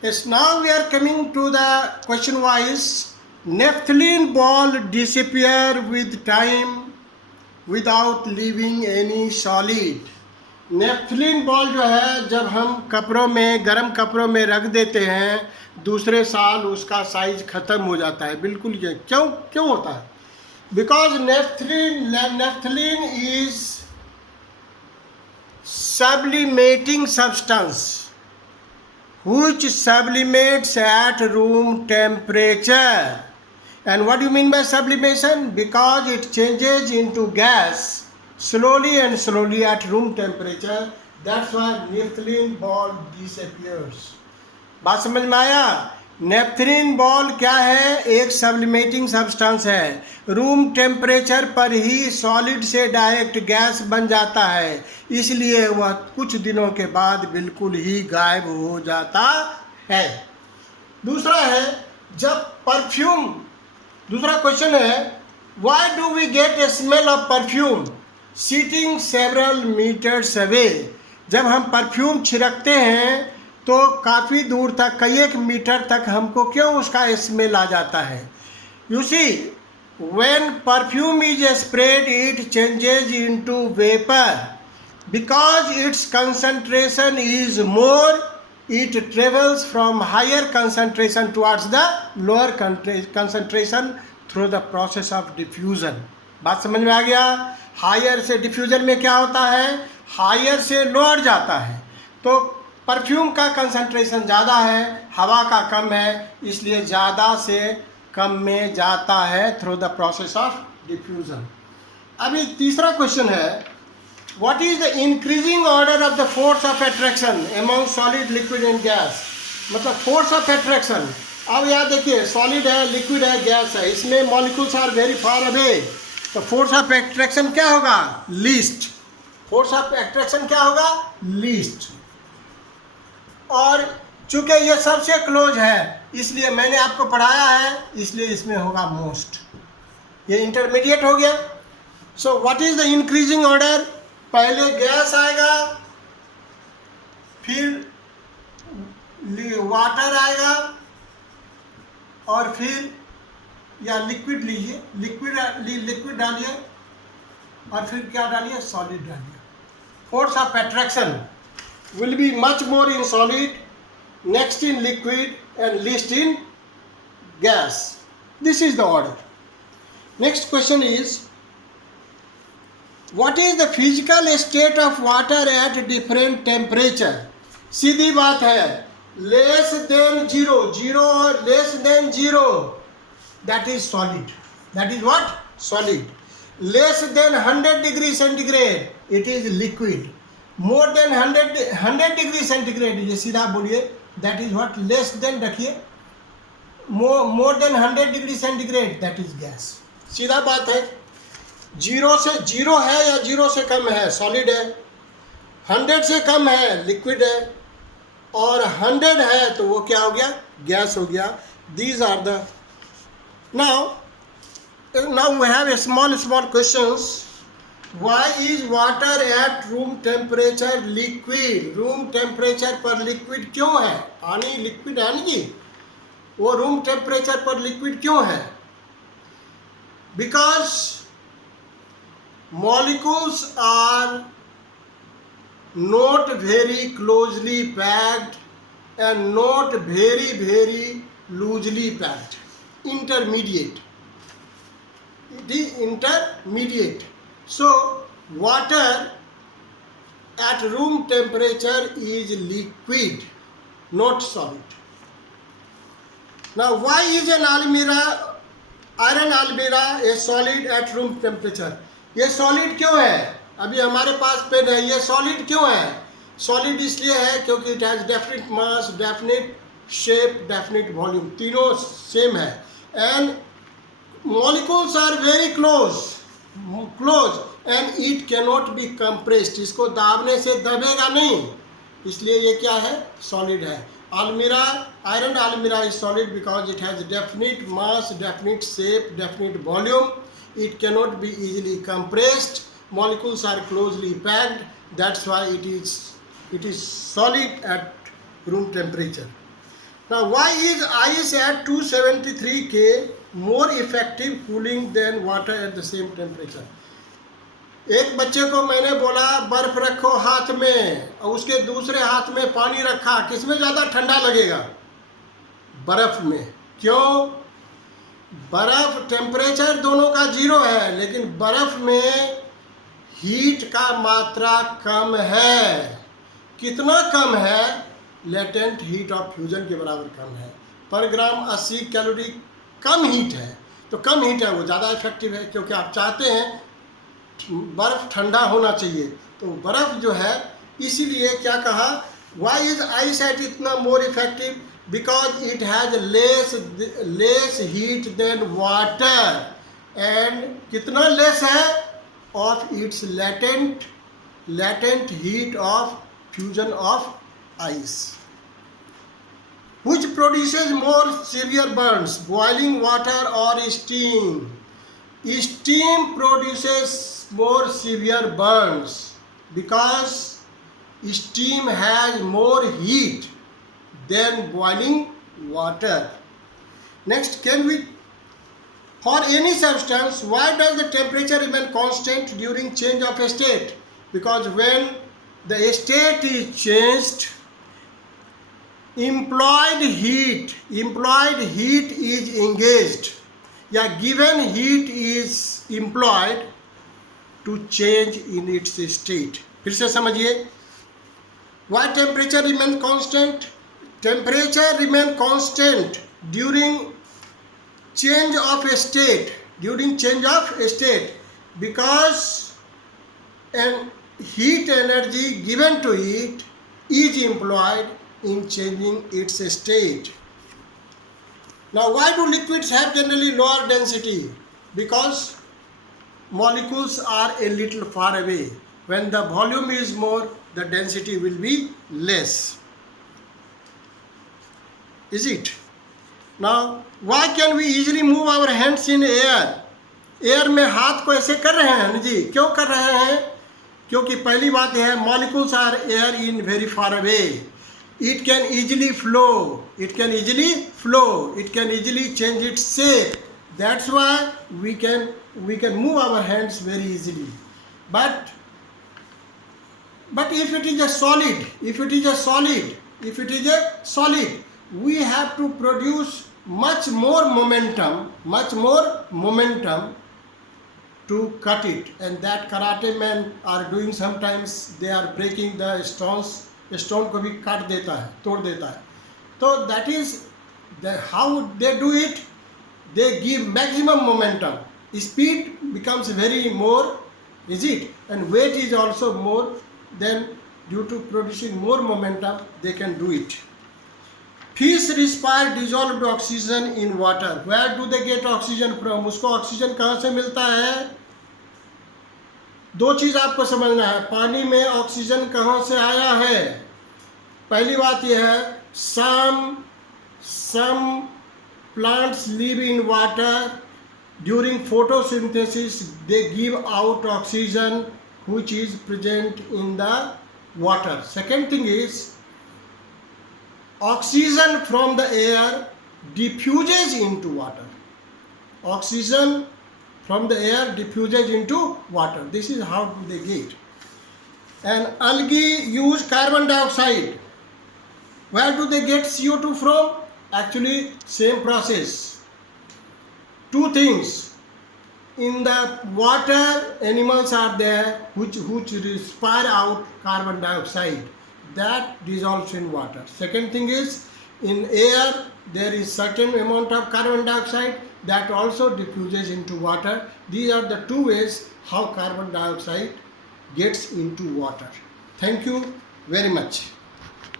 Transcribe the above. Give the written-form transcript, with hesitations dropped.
Yes, now we are coming to the question wise. Naphthalene ball disappear with time without leaving any solid. Naphthalene ball जो है जब हम कपड़ों में गर्म कपड़ों में रख देते हैं दूसरे साल उसका साइज ख़त्म हो जाता है बिल्कुल। ये क्यों क्यों होता है? Because naphthalene is sublimating substance which sublimates at room temperature. And what do you mean by sublimation? Because it changes into gas slowly and slowly at room temperature. That's why naphthalene ball disappears. बात समझ में आया? Naphthalene ball क्या है? एक सब्लिमेटिंग substance है। Room temperature पर ही solid से डायरेक्ट गैस बन जाता है, इसलिए वह कुछ दिनों के बाद बिल्कुल ही गायब हो जाता है। दूसरा है जब परफ्यूम, दूसरा क्वेश्चन है why do we get a smell of perfume sitting several metres away. जब हम परफ्यूम छिड़कते हैं तो काफ़ी दूर तक कई एक मीटर तक हमको क्यों उसका स्मेल आ जाता है? You see when perfume is spread it changes into vapour because its concentration is more it travels from higher concentration towards the lower concentration through the process of diffusion. बात समझ में आ गया? हायर से diffusion में क्या होता है? Higher से लोअर जाता है। तो परफ्यूम का कंसंट्रेशन ज़्यादा है, हवा का कम है, इसलिए ज़्यादा से कम में जाता है through the process of diffusion. अभी तीसरा क्वेश्चन है what is the increasing order of the force of attraction among solid liquid and gas. मतलब फोर्स ऑफ अट्रैक्शन। अब यहाँ देखिए सॉलिड है, लिक्विड है, गैस है, इसमें molecules are very far away, तो फोर्स ऑफ अट्रैक्शन क्या होगा? लीस्ट। फोर्स ऑफ अट्रैक्शन क्या होगा? लीस्ट। और चूंकि ये सबसे क्लोज है इसलिए मैंने आपको पढ़ाया है, इसलिए इसमें होगा मोस्ट। ये इंटरमीडिएट हो गया। So what is the increasing order? पहले गैस आएगा, फिर वाटर आएगा, और फिर या लिक्विड लीजिए, लिक्विड डालिए, और फिर क्या डालिए? सॉलिड डालिए। Force of attraction will be much more in solid, next in liquid, and least in gas. This is the order. Next question is what is the physical state of water at different temperature? सीधी बात है, less than 0, 0 or less than 0, that is solid. That is what? Solid. Less than 100 degree centigrade, it is liquid. More than 100 degree centigrade, ये सीधा बोलिए, that is what? Less than रखिए, more than 100 degree centigrade, that is gas. सीधा बात है। 0 से 0 है या 0 से कम है, सॉलिड है। 100 से कम है, लिक्विड है। और 100 है तो वो क्या हो गया? गैस हो गया। These are the now we have a small questions. Why is water at room temperature liquid? Room temperature पर लिक्विड क्यों है? पानी लिक्विड है नहीं, वो रूम टेम्परेचर पर लिक्विड क्यों है? Because molecules are not very closely packed and not very loosely packed, intermediate. It is intermediate. So water at room temperature is liquid, not solid. Now why is an iron almirah a solid at room temperature? ये solid क्यों है? अभी हमारे पास pen है, ये solid क्यों है? Solid इसलिए है क्योंकि it has definite mass, definite shape, definite volume, तीनों सेम है, and molecules are very close and it cannot be compressed. इसको दाबने से दबेगा नहीं, इसलिए ये क्या है? सॉलिड है। almirah, iron almirah is solid because it has definite mass, definite shape, definite volume. It cannot be easily compressed. Molecules are closely packed. That's why it is solid at room temperature. Now, why is ice at 273 K more effective cooling than water at the same temperature? एक बच्चे को मैंने बोला बर्फ रखो हाथ में और उसके दूसरे हाथ में पानी रखा, किसमें ज़्यादा ठंडा लगेगा? बर्फ में। क्यों? बर्फ टेम्परेचर दोनों का 0 है, लेकिन बर्फ में हीट का मात्रा कम है। कितना कम है? लेटेंट हीट ऑफ फ्यूजन के बराबर कम है। पर ग्राम 80 कैलोरी कम हीट है, तो कम हीट है वो ज़्यादा इफेक्टिव है, क्योंकि आप चाहते हैं बर्फ़ ठंडा होना चाहिए। तो बर्फ़ जो है, इसीलिए क्या कहा, वाई इज आइस एट इतना more effective? Because it has less heat than water. And कितना लेस है? Of its latent heat of fusion of ice. Which produces more severe burns, boiling water or steam? Steam produces more severe burns because steam has more heat than boiling water. Next, for any substance, why does the temperature remain constant during change of state? Because when the state is changed, employed heat is engaged, या given heat is employed to change in its state. फिर से समझिए, why temperature remain constant? Temperature remain constant during change of state, because heat energy given to it is employed in changing its state. Now, why do liquids have generally lower density? Because molecules are a little far away. When the volume is more, the density will be less. Is it? Now, why can we easily move our hands in air? Air में हाथ को ऐसे कर रहे हैं जी, क्यों कर रहे हैं? क्योंकि पहली बात यह है, molecules are air in very far away. It can easily flow, it can easily change its shape. That's why we can move our hands very easily. But if it is a solid, we have to produce much more momentum to cut it, and that karate men are doing. Sometimes they are breaking the stones. Stone को भी काट देता है, तोड़ देता है. तो that is how they do it. They give maximum momentum. Speed becomes very more, is it, and weight is also more. Then due to producing more momentum they can do it. Fish respire dissolved oxygen in water. Where do they get oxygen from? उसको oxygen कहाँ से मिलता है? दो चीज़ आपको समझना है. पानी में ऑक्सीजन कहाँ से आया है? पहली बात यह है, some plants live in water. During photosynthesis they give out oxygen which is present in the water. Second thing is, oxygen from the air diffuses into water. Oxygen from the air diffuses into water. This is how they get. And algae use carbon dioxide. Where do they get CO2 from? Actually, same process. Two things. In the water, animals are there which respire out carbon dioxide. That dissolves in water. Second thing is, in air there is certain amount of carbon dioxide that also diffuses into water. These are the two ways how carbon dioxide gets into water. Thank you very much.